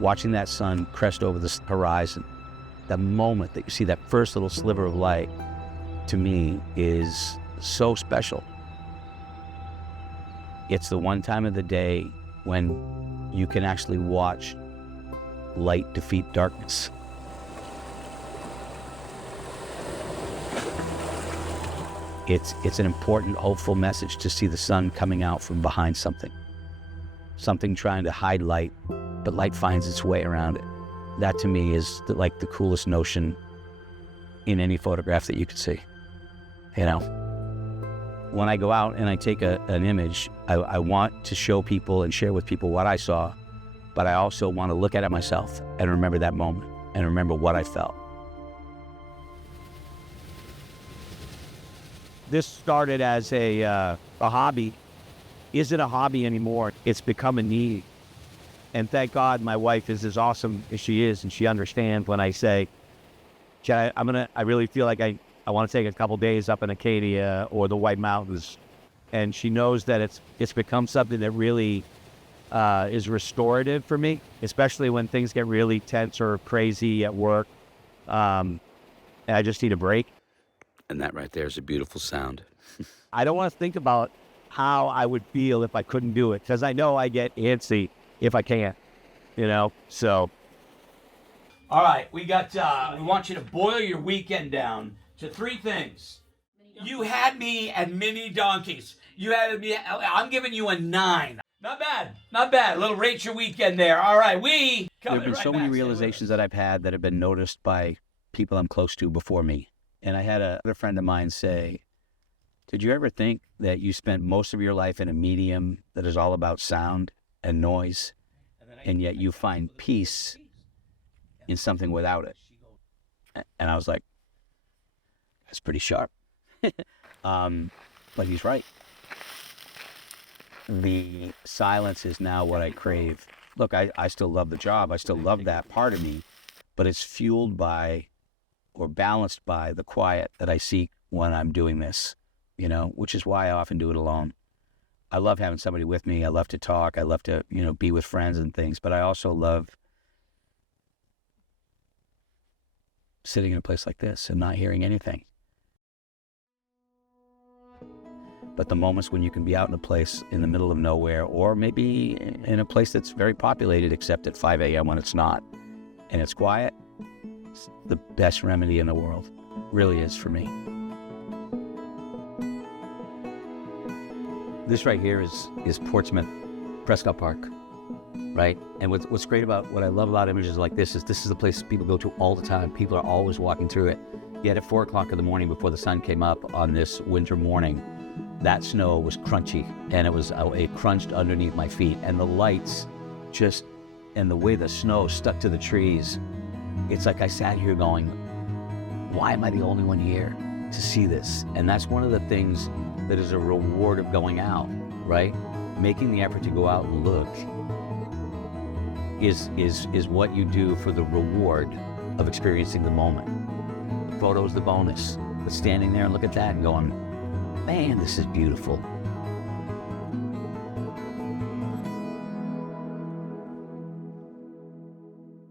watching that sun crest over the horizon, the moment that you see that first little sliver of light, to me, is so special. It's the one time of the day when you can actually watch light defeat darkness. It's an important, hopeful message to see the sun coming out from behind something trying to hide light, but light finds its way around it. That to me is like the coolest notion in any photograph that you could see. You know, when I go out and I take an image, I want to show people and share with people what I saw, but I also want to look at it myself and remember that moment and remember what I felt. This started as a hobby. Isn't a hobby anymore. It's become a need. And thank God my wife is as awesome as she is, and she understands when I say, Chad, I really feel like I want to take a couple days up in Acadia or the White Mountains. And she knows that it's become something that really is restorative for me, especially when things get really tense or crazy at work. And I just need a break. And that right there is a beautiful sound. I don't want to think about how I would feel if I couldn't do it, because I know I get antsy if I can't, you know, so. All right, we want you to boil your weekend down to 3 things. You had me at mini donkeys. I'm giving you a 9. Not bad. A little rate your weekend there. All right, there have been so many realizations that I've had that have been noticed by people I'm close to before me. And I had another friend of mine say, did you ever think that you spent most of your life in a medium that is all about sound and noise, and yet you find peace in something without it? And I was like, that's pretty sharp. But he's right. The silence is now what I crave. Look, I still love the job. I still love that part of me, but it's fueled by or balanced by the quiet that I seek when I'm doing this, you know, which is why I often do it alone. I love having somebody with me. I love to talk. I love to, you know, be with friends and things, but I also love sitting in a place like this and not hearing anything. But the moments when you can be out in a place in the middle of nowhere, or maybe in a place that's very populated except at 5 a.m. when it's not, and it's quiet, it's the best remedy in the world. Really is for me. This right here is Portsmouth Prescott Park, right? And what's great about, what I love about images like this is the place people go to all the time. People are always walking through it. Yet at 4 o'clock in the morning before the sun came up on this winter morning, that snow was crunchy, and it crunched underneath my feet, and the lights and the way the snow stuck to the trees, it's like I sat here going, why am I the only one here to see this? And that's one of the things that is a reward of going out, right? Making the effort to go out and look is what you do for the reward of experiencing the moment. Photo's the bonus, but standing there and look at that and going, man, this is beautiful.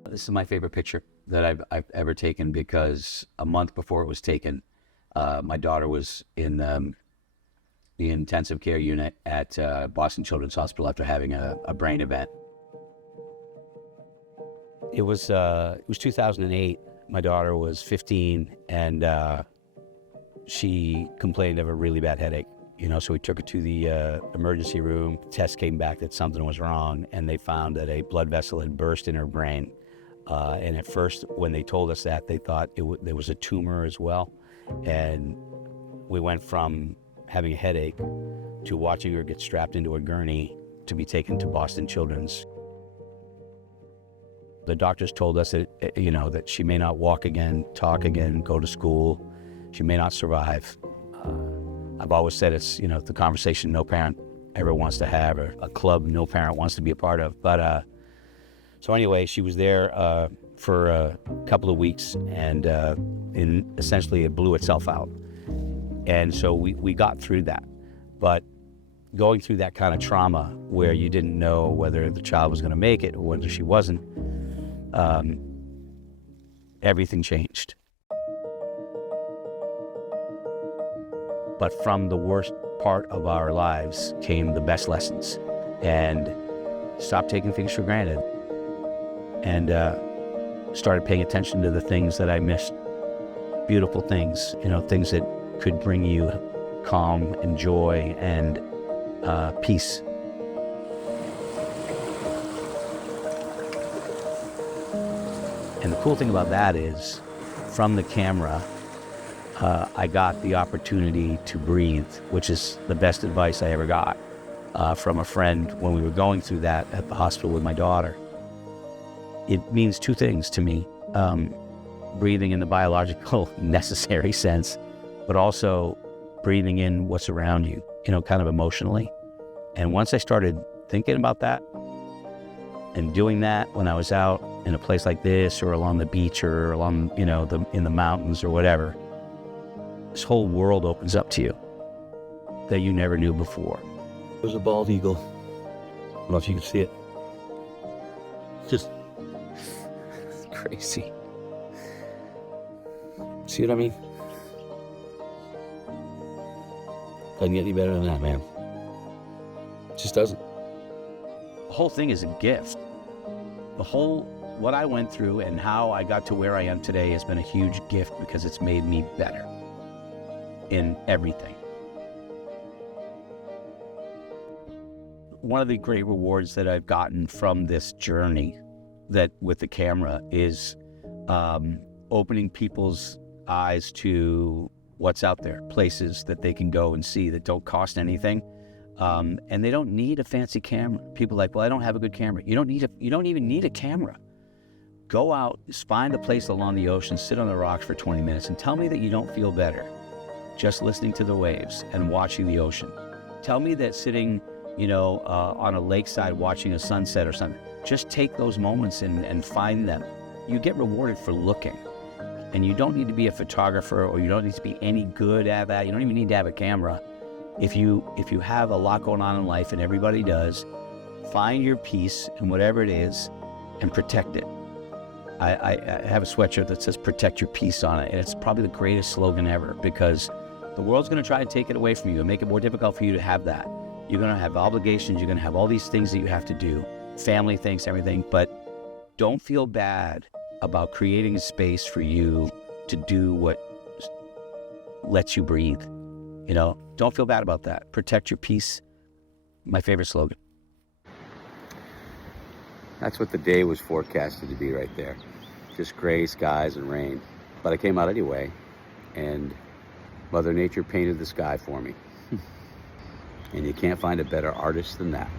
This is my favorite picture that I've ever taken, because a month before it was taken, my daughter was in the intensive care unit at Boston Children's Hospital after having a brain event. It was 2008. My daughter was 15, and she complained of a really bad headache. You know, so we took her to the emergency room. Test came back that something was wrong, and they found that a blood vessel had burst in her brain. And at first, when they told us that, they thought there was a tumor as well. And we went from having a headache to watching her get strapped into a gurney to be taken to Boston Children's. The doctors told us that, you know, that she may not walk again, talk again, go to school. She may not survive. I've always said it's, you know, the conversation no parent ever wants to have, or a club no parent wants to be a part of. But so anyway, she was there for a couple of weeks, and essentially it blew itself out. And so we got through that. But going through that kind of trauma where you didn't know whether the child was going to make it or whether she wasn't, everything changed. But from the worst part of our lives came the best lessons, and stopped taking things for granted, and started paying attention to the things that I missed. Beautiful things, things that could bring you calm and joy and peace. And the cool thing about that is, from the camera, I got the opportunity to breathe, which is the best advice I ever got from a friend when we were going through that at the hospital with my daughter. It means two things to me. Breathing in the biological necessary sense, but also breathing in what's around you, kind of emotionally. And once I started thinking about that and doing that when I was out in a place like this, or along the beach, or along, in the mountains or whatever, this whole world opens up to you that you never knew before. There's a bald eagle. I don't know if you can see it. Just crazy. See what I mean? Doesn't get any better than that, man. It just doesn't. The whole thing is a gift. What I went through and how I got to where I am today has been a huge gift, because it's made me better in everything. One of the great rewards that I've gotten from this journey that with the camera is opening people's eyes to what's out there, places that they can go and see that don't cost anything, and they don't need a fancy camera. People are like, well, I don't have a good camera. You don't even need a camera. Go out, find a place along the ocean, sit on the rocks for 20 minutes, and tell me that you don't feel better just listening to the waves and watching the ocean. Tell me that sitting, on a lakeside watching a sunset or something, just take those moments and find them. You get rewarded for looking. And you don't need to be a photographer, or you don't need to be any good at that. You don't even need to have a camera. If you have a lot going on in life, and everybody does, find your peace in whatever it is and protect it. I have a sweatshirt that says "Protect Your Peace" on it, and it's probably the greatest slogan ever, because the world's going to try to take it away from you and make it more difficult for you to have that. You're going to have obligations. You're going to have all these things that you have to do, family things, everything. But don't feel bad about creating a space for you to do what lets you breathe. Don't feel bad about that. Protect your peace. My favorite slogan. That's what the day was forecasted to be right there. Just gray skies and rain. But I came out anyway, and Mother Nature painted the sky for me. And you can't find a better artist than that.